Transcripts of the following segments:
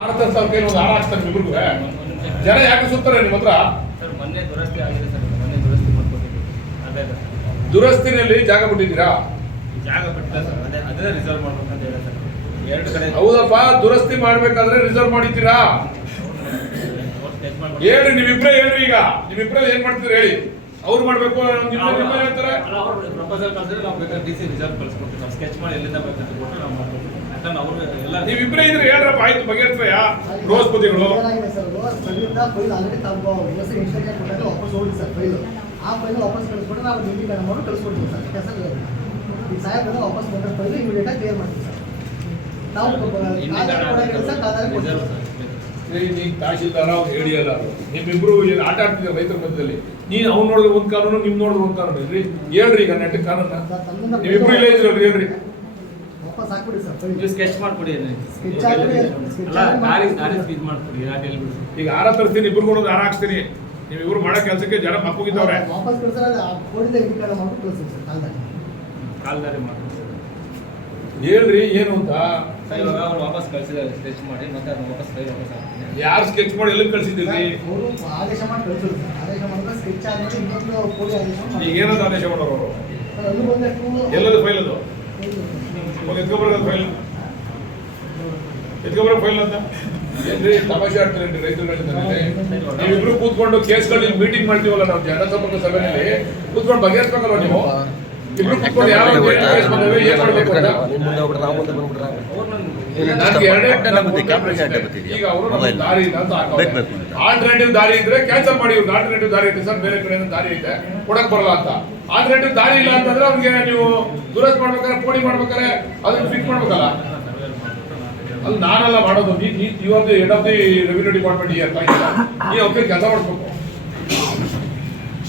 ಭಾರತ ಸರ್ಕಾರ ಕೈಲಿ ಒಂದು ಹಾರ ಹಾಕ್ತಾರೆ ಇಬ್ರಿಗೂ ಜನ ಯಾಕೆ ಸುತ್ತಾರೆ ನಿಮ್ಮ ಹತ್ರ? ಸರ್ ಮೊನ್ನೆ ದುರಸ್ತಿ ಆಗಿದೆ ಸರ್ ಮೊನ್ನೆ ದುರಸ್ತಿ ಮಾಡ್ಕೊಟ್ಟಿದ್ದೀವಿ. ಅದೇ ಸರ್. ದುರಸ್ತಿನಲ್ಲಿ ಜಾಗ ಬಿಟ್ಟಿದ್ದೀರಾ? ಜಾಗ ಬಿಟ್ಟಿಲ್ಲ ಸರ್ ಅದೇ ಅದೇ ರಿಸರ್ವ್ ಮಾಡ್ಬೇಕಂತ ಹೇಳಿ ಸರ್. ಎರಡು ಕಡೆ ಹೌದಪ್ಪ ದುರಸ್ತಿ ಮಾಡ್ಬೇಕಾದ್ರೆ ರಿಸರ್ವ್ ಮಾಡಿದ್ದೀರಾ? ಹೇಳಿ ನಿಮ್ಮಿಬ್ರೇ ಹೇಳ್ರಿ ಈಗ. ನೀವಿಬ್ರೇ ಏನ್ ಮಾಡ್ತೀರಿ ಹೇಳಿ. ಅವ್ರು ಮಾಡ್ಬೇಕು ಹೇಳ್ತಾರೆ. ಪ್ರಪೋಸಲ್ ಕಳ್ಸಿದ್ರೆ ನಾವು ಬೇಕಾದ್ರೆ ಡಿ ಸಿ ರಿಸರ್ವ್ ಕಳ್ಸ್ಕೊಡ್ತೀವಿ. ನಾವು ಸ್ಕೆಚ್ ಮಾಡಿ ಎಲ್ಲಿಂದ ಬೇಕಂತ ಕೊಟ್ಟು ನಾವು ಎಲ್ಲ ನೀವಿಬ್ರೇ ಇದ್ರೆ ಹೇಳ್ರಪ್ಪ ಆಯ್ತು ಬಗೆಹರಿಸ್ರಯ್ಯ. ರೋಸ್ ಫೈಲ್ ಆ ಫೈಲ್ ವಾಪಸ್ ಕಳಿಸ್ಬಿಟ್ಟು ನಾವು ಕಳಿಸ್ಕೊಡ್ತೀವಿ ಸರ್ ಕೆಲಸ ಈ ವಾಪಸ್ ಫೈಲ್ ಇಮಿಡಿಯೇಟ್ ಆಗಿ ಕ್ಲಿಯರ್ ಮಾಡ್ತೀವಿ ಸರ್ ನಾವು ತಹಶೀಲ್ದಾರ ಅವ್ರು ಹೇಳಿಯಲ್ಲ ನಿಮ್ಮಿಬ್ರು ಏನು ಆಟ ಆಡ್ತಿದ್ದಾರೆ ರೈತರ ಮಧ್ಯದಲ್ಲಿ. ನೀನ್ ಅವ್ನು ನೋಡಿದ್ರೆ ಒಂದ್ ಕಾನೂನು ನಿಮ್ ನೋಡಿದ್ರೆ ಒಂದ್ ಕಾನೂನು. ಇಲ್ರಿ ಹೇಳ್ರಿ ಈಗ ನೆಟ್ಟ ಕಾನೂನ. ತಮ್ಮಿಂದ ನೀವಿಬ್ರು ಇಲ್ಲೇ ಇದ್ರಿ ಹೇಳ್ರಿ. ವಾಪಸ್ ಹಾಕ್ಬಿಡಿ ಸರ್ ನೀವು ಸ್ಕೆಚ್ ಮಾಡ್ಕೊಡಿ ಅಲ್ಲ. ಆಗ್ಬಿಡಿ ದಾರಿ ಮಾಡ್ಕೊಡಿ. ದಾರಿ ಸ್ಪೀಚ್ ಮಾಡ್ಕೊಡಿ ಯಾಕೆ ಹೇಳ್ಬಿಡಿ. ಈಗ ಹಾರ ತರ್ತೀನಿ ಇಬ್ರು ಒಂದು ಹಾರ ಹಾಕ್ಸ್ತೀನಿ. ನೀವಿಬ್ರು ಮಾಡೋ ಕೆಲಸಕ್ಕೆ ಜನ ಮಕ್ಕೋಗಿದ್ದವ್ರೆ ವಾಪಸ್ ಕೋಡಿಂದ ಮಾಡ್ಬಿಟ್ಟು ಸರ್ ಮಾಡ್ಕೊಡಿ. ಹೇಳ್ರಿ ಏನು ಅಂತ. ಸರ್ ಇವಾಗ ಅವ್ರು ವಾಪಸ್ ಕಳ್ಸಿದ್ದಾರೆ ಸ್ಕೆಚ್ ಮಾಡಿ ಮತ್ತೆ ಅದನ್ನ ವಾಪಸ್ ಕೈ ವಾಪಸ್ ಹಾಕ್ತೀನಿ. ಯಾರು ಸ್ಕೆಚ್ ಮಾಡಿ ಎಲ್ಲಿ ಕಳ್ಸಿದ್ದೀರಿ? ಅವರು ಆದೇಶ ಮಾಡಿ ಕಳಿಸಿದ್ರು ಸರ್. ಆದೇಶ ಮಾಡಿದ್ರೆ ಸ್ಕೆಚ್ ಆದ್ಮೇಲೆ ಇನ್ನೊಂದು ಕೋಡಿ ಆದೇಶ ಮಾಡಿ ಈಗ ಏನಂತ ಆದೇಶ ಮಾಡೋರು ಅವರು? ಎಲ್ಲದು ಫೈಲ್ ಅದು? ಎತ್ಕೊಬರೋದು ಫೈಲ್ ಎತ್ಕೊಬರೋ ಫೈಲ್ ಅಂತ? ಏನ್ರಿ ತಮಾಷೆ ಆಡ್ತೀರೇನ್ರಿ ರೈತರುಗಳಿಂದ ನೀವಿಬ್ರು ಕೂತ್ಕೊಂಡು ಕೇಸ್ಗಳು ಮೀಟಿಂಗ್ ಮಾಡ್ತೀವಲ್ಲ ನಾವು ಜನಸಂಪರ್ಕ ಸಭೆಯಲ್ಲಿ ಕೂತ್ಕೊಂಡು ಬಗೆಹರಿಸ್ಬೇಕಲ್ವ ನೀವು? ಆಲ್ಟರ್ನೇಟಿವ್ ದಾರಿ ಇದ್ರೆ ಕ್ಯಾನ್ಸಲ್ ಮಾಡಿ ಆಲ್ಟರ್ನೇಟಿವ್ ದಾರಿ ಇದೆ ಸರ್ ಬೇರೆ ಕಡೆ ದಾರಿ ಇದೆ ಕೊಡಕ್ ಬರಲ್ಲ ಅಂತ. ಆಲ್ಟರ್ನೇಟಿವ್ ದಾರಿ ಇಲ್ಲ ಅಂತಂದ್ರೆ ಅವ್ರಿಗೆ ನೀವು ದುರಸ್ತ್ ಮಾಡ್ಬೇಕಾದ್ರೆ ಪೋಡಿ ಮಾಡ್ಬೇಕಾದ್ರೆ ಅದನ್ನ ಫಿಕ್ಸ್ ಮಾಡ್ಬೇಕಲ್ಲ. ಅಲ್ಲಿ ನಾನೆಲ್ಲ ಮಾಡೋದು. ನೀ ಇವತ್ತು head of the revenue department ಈ ಅಂತ ಅವ್ರಿಗೆ ಕೆಲಸ ಮಾಡ್ಬೇಕು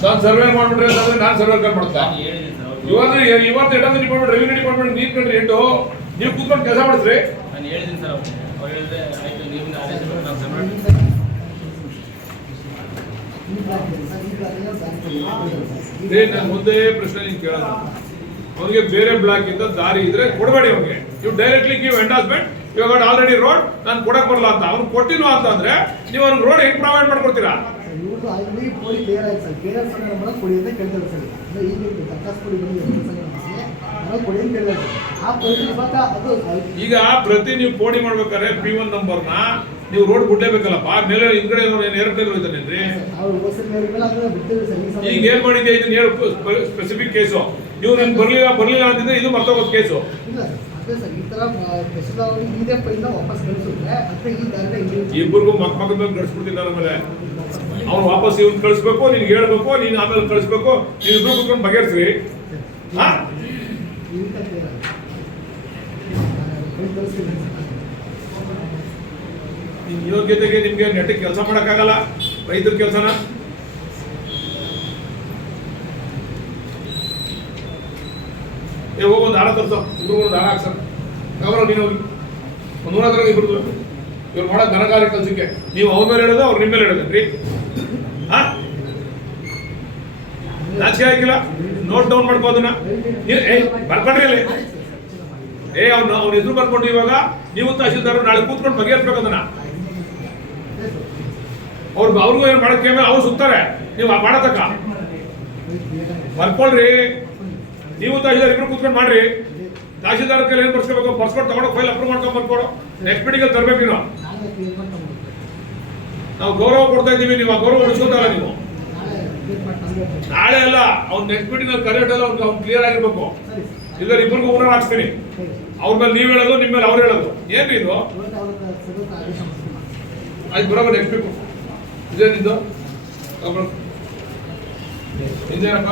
ನಾನು ಸರ್ವೆ ಮಾಡ್ಬಿಟ್ರೆ ಅಂತಂದ್ರೆ ನಾನು ಸರ್ವೆ ಮಾಡ್ತಾ ಅವ್ರು ಇವತ್ತು ಇವತ್ತು head of the department revenue department ನೀರು ಕಂಡ್ರಿ ಎಂಟು ನೀವು ಕೂತ್ಕೊಂಡು ಕೆಲಸ ಮಾಡಿಸ್ರಿ. ನಾನು ಹೇಳಿದ್ದೀನಿ ಸರ್ ಅವ್ರು ಹೇಳಿದ್ರೆ ಆಯ್ತು ನೀವಿಂದ ಆದೇಶ ನಾವು ಇದೆ. ನಾನು ಒಂದೇ ಪ್ರಶ್ನೆ ನೀವು ಕೇಳೋಣ ಅವನಿಗೆ ಬೇರೆ ಬ್ಲಾಕ್ ಇಂದ ದಾರಿ ಇದ್ರೆ ಕೊಡಬೇಡಿ ಅವ್ನಿಗೆ. ನೀವು ಡೈರೆಕ್ಟ್ಲಿ ನೀವು ಎಂಡಾಸ್ಮೆಂಟ್ ಇವಾಗ ಆಲ್ರೆಡಿ ರೋಡ್ ನಾನು ಕೊಡಕ್ ಬರಲ್ಲ ಅಂತ. ಅವ್ನು ಕೊಟ್ಟಿಲ್ಲ ಅಂತ ಅಂದ್ರೆ ನೀವು ಅವ್ನಿಗೆ ರೋಡ್ ಹೆಂಗ್ ಪ್ರೊವೈಡ್ ಮಾಡ್ಕೊಡ್ತೀರಾ? ಈಗ ಪ್ರತಿ ನೀವು ಪೋಣಿ ಮಾಡ್ಬೇಕಾದ್ರೆ ಪಿ ಒನ್ ನಂಬರ್ನ ನೀವು ರೋಡ್ ಬಿಡ್ಲೇಬೇಕಲ್ಲಪ್ಪ? ಮೇಲೆ ಹಿಂದ್ಗಡೆ ಮೇಲೆ ಮೇಲೆ ಸಮಯ ಈಗ ಏನ್ ಮಾಡಿದ್ಯಾ ಇದನ್ನ ಹೇಳು ಸ್ಪೆಸಿಫಿಕ್ ಕೇಸು ನೀವು ನನ್ ಬರ್ಲಿಲ್ಲ ಬರ್ಲಿಲ್ಲ ಅಂತಿದ್ರೆ ಇದು ಮರ್ತೋಗೋದು ಕೇಸು ಇಬ್ಬರಿಗೂ ಮಕ್ ಮಗದ ಮೇಲೆ ನಡ್ಸ್ಬಿಡ್ತಿದ್ದಾರೆ ಆಮೇಲೆ. ಅವ್ನು ವಾಪಸ್ ಇವ್ನು ಕಳಿಸ್ಬೇಕು ನಿನ್ಗೆ ಹೇಳ್ಬೇಕು, ನೀನು ಆಮೇಲೆ ಕಳಿಸ್ಬೇಕು, ನೀನು ಇಬ್ರು ಕುತ್ಕೊಂಡು ಬಗೆಹರಿಸ್ರಿ. ಯೋಗ್ಯತೆಗೆ ನಿಮ್ಗೆ ನೆಟ್ಟಿಗೆ ಕೆಲಸ ಮಾಡೋಕ್ಕಾಗಲ್ಲ ರೈತರ ಕೆಲಸನ. ಏ, ಹೋಗಿ, ಒಂದು ಹಾರ ತರ್ಸೋ. ಇಬ್ರು ಒಂದು ಹಾರ ಹಾಕ್ಸರ್ ಗೌರವ ನೀನು ಹೋಗಿ? ಒಂದು ನೂರ ಹತ್ರ ಇಬ್ರು ಇವ್ರು ಮಾಡೋ ಘನಕಾರ್ಯ ಕೆಲಸಕ್ಕೆ. ನೀವು ಅವ್ರ ಮೇಲೆ ಹೇಳೋದು ಅವ್ರು ನಿಮ್ಮ ಮೇಲೆ ಹೇಳೋದನ್ರಿ ನಾಚಿಕೆ ಆಗಿಲ್ಲ. ನೋಟ್ ಡೌನ್ ಮಾಡ್ಕೋ ಅದನ್ನ. ಏ- ಏ, ಬರ್ಕೊಂಡ್ರಿ ಅಲ್ಲಿ ಏ, ಅವ್ನು ಅವ್ನ ಹೆಸರು ಬರ್ಕೊಂಡು ಇವಾಗ ನೀವು ತಹಶೀಲ್ದಾರ್ ನಾಳೆ ಕೂತ್ಕೊಂಡು ಬಗೆಹರಿಸ್ಬೇಕು ಅದನ್ನ. ಅವ್ರು ಅವ್ರಿಗೂ ಏನು ಮಾಡಕ್ಕೆ ಅವ್ರು ಸುತ್ತಾರೆ. ನೀವು ಮಾಡತಕ್ಕ ಬರ್ಕೊಳ್ರಿ. ನೀವು ತಹಶೀಲ್ದಾರ್ ಇಬ್ರು ಕೂತ್ಕೊಂಡು ಮಾಡ್ರಿ. ತಹಶೀಲ್ದಾರ್ ಕೈಲಿ ಏನು ಬರ್ಸ್ಕೋಬೇಕು? ಬರ್ಸ್ಕೊಂಡು ತಗೊಂಡು ಫೈಲ್ ಅಪ್ರೂವ್ ಮಾಡ್ಕೊಂಡು ಬರ್ಕೊಡು. ನೆಕ್ಸ್ಟ್ ಮೀಟಿಂಗ್ ತರಬೇಕು ನೀವು ನಾವು ಗೌರವ ಕೊಡ್ತಾ ಇದ್ದೀವಿ, ನೀವು ಆ ಗೌರವ ಉಳಿಸ್ಕೊತಾರ ನೀವು. ನಾಳೆ ಅಲ್ಲ, ಅವ್ನ ನೆಕ್ಸ್ಟ್ ಮೀಟಿಂಗ್ ಅಲ್ಲಿ ಕರೆಕ್ಟ್ ಅಲ್ಲ ಅವ್ನು ಕ್ಲಿಯರ್ ಆಗಿರ್ಬೇಕು. ಇಲ್ಲ ಇಬ್ಬರಿಗೂ ಊರ ಹಾಕ್ತೀನಿ ಅವ್ರ ಮೇಲೆ ನೀವು ಹೇಳೋದು ನಿಮ್ಮ ಮೇಲೆ ಅವ್ರು ಹೇಳೋದು. ಏನ್ರಿ ಇದು? ಆಯ್ತು ಬರೋಬರ್ ನೆಕ್ಸ್ಟ್ ಬೇಕು ಇದೇನಿದ್ದು ನಿಂದು? ಇದೇನಪ್ಪ